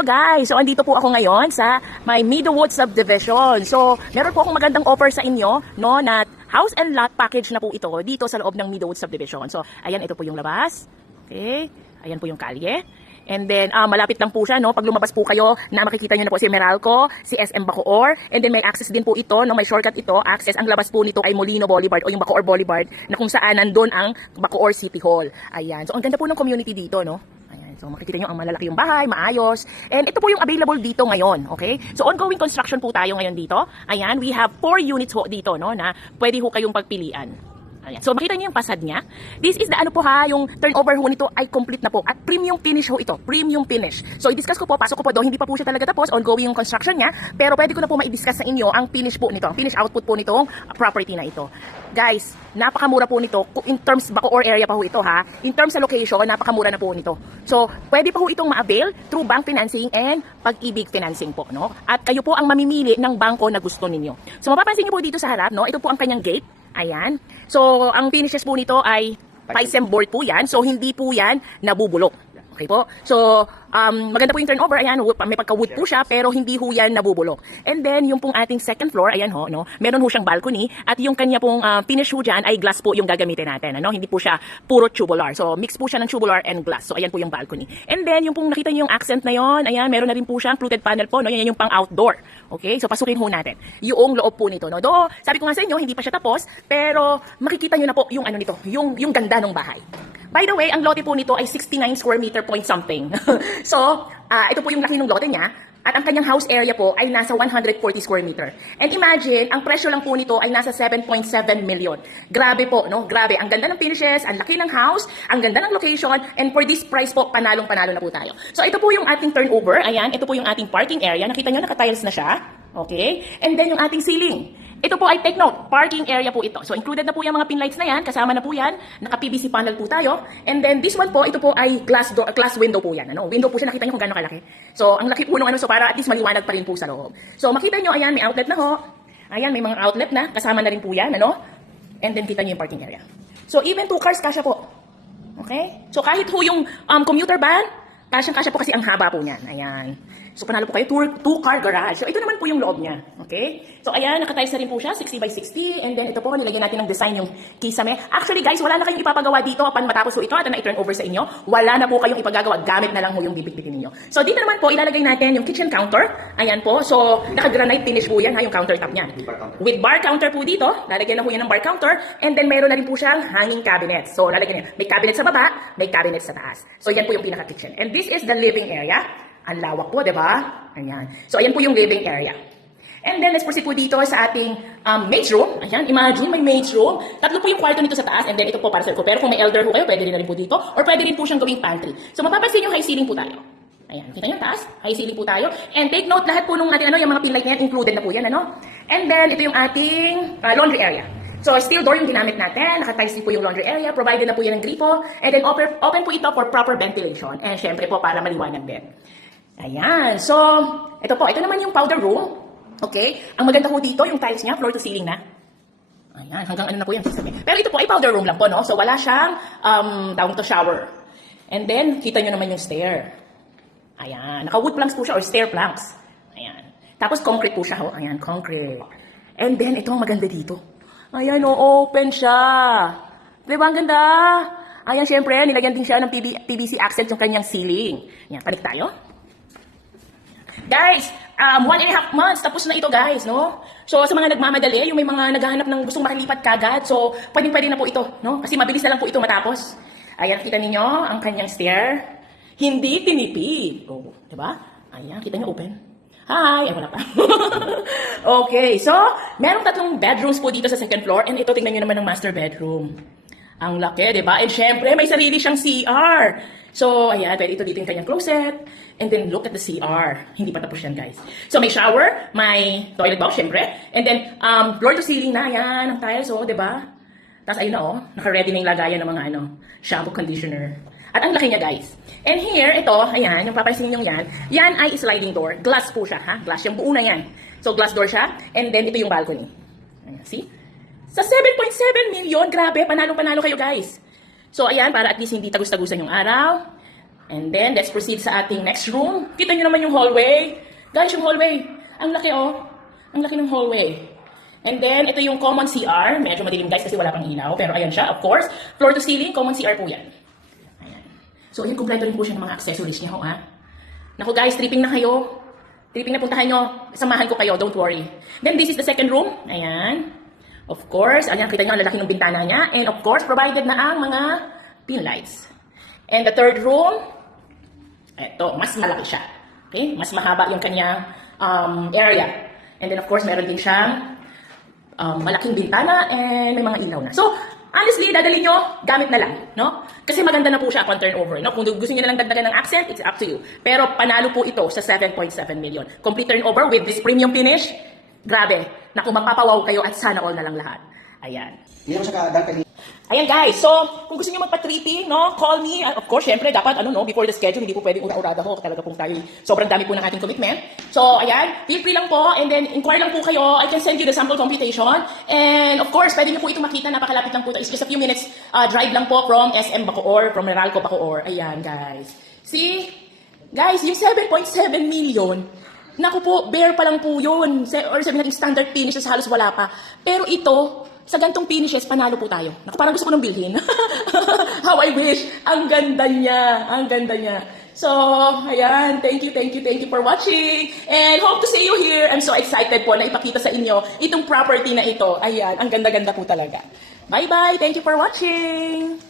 Hello guys! So andito po ako ngayon sa my Meadowwood Subdivision. So meron po akong magandang offer sa inyo, no, na house and lot package na po ito dito sa loob ng Meadowwood Subdivision. So ayan, ito po yung labas. Okay? Ayan po yung kalye. And then malapit lang po siya, no. Pag lumabas po kayo, na makikita niyo na po si Meralco, si SM Bacoor, and then may access din po ito, no, may shortcut ito, access. Ang labas po nito ay Molino Boulevard o yung Bacoor Boulevard na kung saan nandun ang Bacoor City Hall. Ayan. So ang ganda po ng community dito, no. So makikita nyo ang malalaki yung bahay, maayos. And ito po yung available dito ngayon, okay? So ongoing construction po tayo ngayon dito. Ayan, we have 4 units ho dito, no, na pwede ho kayong pagpilian. Ayan. So makita niyo yung pasad niya. This is the ano po ha, yung turnover ho nito ay complete na po. At premium finish ho ito, premium finish. So i-discuss ko po, pasok ko po doon, hindi pa po siya talaga tapos, ongoing yung construction niya. Pero pwede ko na po ma-discuss sa inyo ang finish po nito, ang finish output po nitong property na ito. Guys, napakamura po nito. In terms Bacoor area pa ho ito ha. In terms sa location, napakamura na po nito. So pwede pa ho itong ma-avail through bank financing and Pag-ibig financing po, no? At kayo po ang mamimili ng bangko na gusto ninyo. So mapapansin niyo po dito sa harap, no? Ito po ang kanyang gate. Ayan. So, ang finishes po nito ay Pisem board po yan. So, hindi po yan nabubulok. Okay po? So, maganda po yung turnover. Ayan, may pagka-wood po siya, pero hindi ho yan nabubulok. And then, yung pong ating second floor, ayan ho, no? Meron ho siyang balcony. At yung kanya pong finish ho dyan ay glass po yung gagamitin natin. Ano? Hindi po siya puro tubular. So, mix po siya ng tubular and glass. So, ayan po yung balcony. And then, yung pong nakita niyo yung accent na yon, ayan, meron na rin po siyang fluted panel po. No? Yan yung pang outdoor. Okay? So, pasukin ho natin yung loob po nito. No? Do, sabi ko nga sa inyo, hindi pa siya tapos, pero makikita nyo na po yung ano nito, yung ganda ng bahay. By the way, ang lote po nito ay 69 square meter point something. So, ito po yung laki ng lote niya. At ang kanyang house area po ay nasa 140 square meter. And imagine, ang presyo lang po nito ay nasa 7.7 million. Grabe po, no? Grabe. Ang ganda ng finishes, ang laki ng house, ang ganda ng location, and for this price po, panalong-panalo na po tayo. So, ito po yung ating turnover. Ayan, ito po yung ating parking area. Nakita nyo, naka-tiles na siya. Okay? And then yung ating ceiling. Ito po ay take note, parking area po ito. So included na po yung mga pin lights na yan, kasama na po yan, naka-PVC panel po tayo. And then this one po, ito po ay glass window po yan. Ano? Window po siya, nakita nyo kung gano'ng kalaki. So ang laki po nung ano, so para at least maliwanag pa rin po sa loob. So makita nyo, ayan, may outlet na ho. Ayan, may mga outlet na, kasama na rin po yan, ano? And then kita nyo yung parking area. So even 2 cars, kasya po. Okay? So kahit ho yung commuter van, kasyang-kasya po kasi ang haba po niyan. Ayan. So, panalo po kayo, 2-car garage. So, ito naman po yung loob niya. Okay? So, ayan, nakatiles na rin po siya, 60 by 60. And then, ito po, nilagyan natin ng design yung kisame. Actually, guys, wala na kayong ipapagawa dito upon matapos po ito at na-turn over sa inyo. Wala na po kayong ipagagawa. Gamit na lang po yung bibig-bigin ninyo. So, dito naman po, ilalagay natin yung kitchen counter. Ayan po. So, naka-granite finish po yan, ha, yung countertop niya. With bar counter po dito. Lalagyan na po yan ng bar counter. And then, meron na rin po siyang hanging cabinet. So, lalagyan niya. May cabinet sa baba, may cabinet sa taas. So, yan po yung pinaka-kitchen. And this is the living area. Ang lawak po, di ba? Ayan. So, ayan po yung living area. And then, let's proceed po dito sa ating maid's room. Ayan, imagine, may maid's room. 3 po yung kwarto nito sa taas, and then ito po para sa ko. Pero kung may elder po kayo, pwede rin na rin po dito. Or pwede rin po siyang gawing pantry. So, mapapansin nyo, high ceiling po tayo. Ayan, kita nyo taas? High ceiling po tayo. And take note, lahat po nung ating, yung mga pin light na yan, included na po yan, ano? And then, ito yung ating laundry area. So, steel door yung ginamit natin. Naka-tiles po yung laundry area. Provided na po yan ng gripo. And then, open po ito for proper ventilation. And syempre po, para maliwanag din. Ayan. So, ito po. Ito naman yung powder room. Okay? Ang maganda po dito, yung tiles niya, floor to ceiling na. Ayan. Hanggang ano na po yan. Pero ito po ay powder room lang po, no? So, wala siyang down to shower. And then, kita nyo naman yung stair. Ayan. Naka-wood planks po siya or stair planks. Ayan. Tapos, concrete po siya. Oh. Ayan, concrete. And then, ito ang maganda dito. Ayan, open siya. Diba ang ganda? Ayan, syempre, nilagyan din siya ng PVC accent yung kanyang ceiling. Ayan, panik tayo. Guys, 1.5 months, tapos na ito guys, no? So, sa mga nagmamadali, yung may mga naghahanap ng gustong makalipat kagad, so, pwedeng-pwede na po ito, no? Kasi mabilis na lang po ito matapos. Ayan, kita ninyo, ang kanyang stair. Hindi tinipid. Oh, diba? Ayan, kita nyo, open. Hi! Ay, wala pa. Okay, so, merong 3 bedrooms po dito sa second floor, and ito, tingnan nyo naman ng master bedroom. Ang laki, diba? And syempre, may sarili siyang CR. So, ayan, pwede ito dito yung kanyang closet. And then, look at the CR. Hindi pa tapos yan, guys. So, may shower, may toilet bowl, syempre. And then, floor to ceiling na, ayan, ang tiles, oh, diba? Tapos, ayun na, oh, naka-ready na yung lagayan ng mga, shampoo, conditioner. At ang laki niya, guys. And here, ito, ayan, yung papansin niyo yan ay sliding door. Glass po siya, ha? Glass, yung buo na yan. So, glass door siya. And then, ito yung balcony. Ayan, see? Sa 7.7 million, grabe, panalo-panalo kayo, guys. So, ayan, para at least hindi tagus-tagusan yung araw. And then, let's proceed sa ating next room. Kita nyo naman yung hallway. Guys, yung hallway. Ang laki oh. Ang laki ng hallway. And then, ito yung common CR. Medyo madilim guys kasi wala pang ilaw. Pero ayan siya, of course. Floor to ceiling, common CR po yan. Ayan. So, ayan, kumpleto rin po siya ng mga accessories niya ho, ha. Naku guys, tripping na kayo. Tripping na puntahan nyo. Samahan ko kayo, don't worry. Then, this is the second room. Ayan. Of course, ayan, kita nyo ang lalaki ng bintana niya. And of course, provided na ang mga pin lights. And the third room, eto, mas malaki siya. Okay? Mas mahaba yung kanyang area. And then of course, meron din siyang malaking bintana and may mga ilaw na. So, honestly, dadalhin nyo, gamit na lang. No? Kasi maganda na po siya upon turnover. No? Kung gusto nyo na lang dagdagan ng accent, it's up to you. Pero panalo po ito sa 7.7 million. Complete turnover with this premium finish. Grabe. Naku, mapapawaw kayo at sana all na lang lahat. Ayan. Hindi naman siya ka-dark. Ayan guys, so kung gusto niyo magpa-tripping, no, call me. Of course, syempre dapat before the schedule, hindi po pwedeng ura-urada ho. Talaga pong tayo, sobrang dami po ng ating commitment. So, ayan, feel free lang po and then inquire lang po kayo. I can send you the sample computation. And of course, pwede niyo po ito makita, napakalapit lang po. It's just a few minutes drive lang po from SM Bacoor, from Meralco Bacoor. Ayan guys. See? Guys, yung 7.7 million, naku po, bare pa lang po yun. Or sabi natin standard finishes, halos wala pa. Pero ito, sa gantong finishes, panalo po tayo. Naku, parang gusto ko nang bilhin. How I wish. Ang ganda niya. Ang ganda niya. So, ayan. Thank you for watching. And hope to see you here. I'm so excited po na ipakita sa inyo itong property na ito. Ayan. Ang ganda-ganda po talaga. Bye-bye. Thank you for watching.